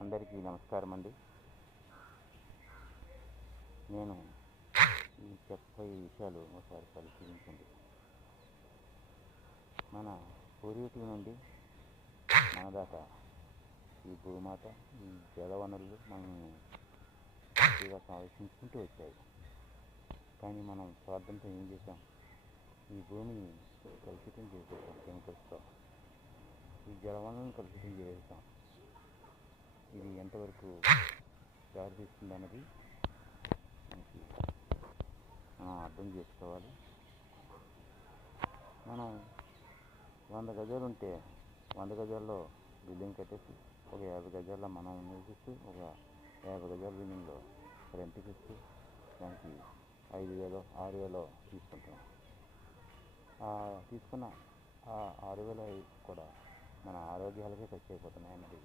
అందరికీ నమస్కారం అండి. నేను ఈ చెప్పే విషయాలు ఒకసారి పరిశీలించండి. మన పూర్వీకుల నుండి మన దాకా ఈ భూమాత, ఈ జలవనరులు మనల్ని పూర్తిగా సంరక్షించుకుంటూ వచ్చాయి. కానీ మనం స్వార్థంతో ఏం చేసాం? ఈ భూమిని కలుషితం చేసేసాం కెమికల్స్తో. ఈ జలవనరులను కలుషితం చేసేసాం. ఇది ఎంతవరకు దారితీస్తుందన్నది మనకి మనం అర్థం చేసుకోవాలి. మనం 100 గజాలు ఉంటే 100 గజాల్లో బిల్డింగ్ కట్టేసి ఒక 50 గజాల్లో మనం నివసిస్తూ ఒక 50 గజాల బిల్డింగ్లో రెంట్కి ఇస్తూ దానికి 5,000 6,000 తీసుకుంటున్నాం. తీసుకున్న ఆ 6,000 కూడా మన ఆరోగ్యాలకే ఖర్చు అయిపోతున్నాయి అన్నది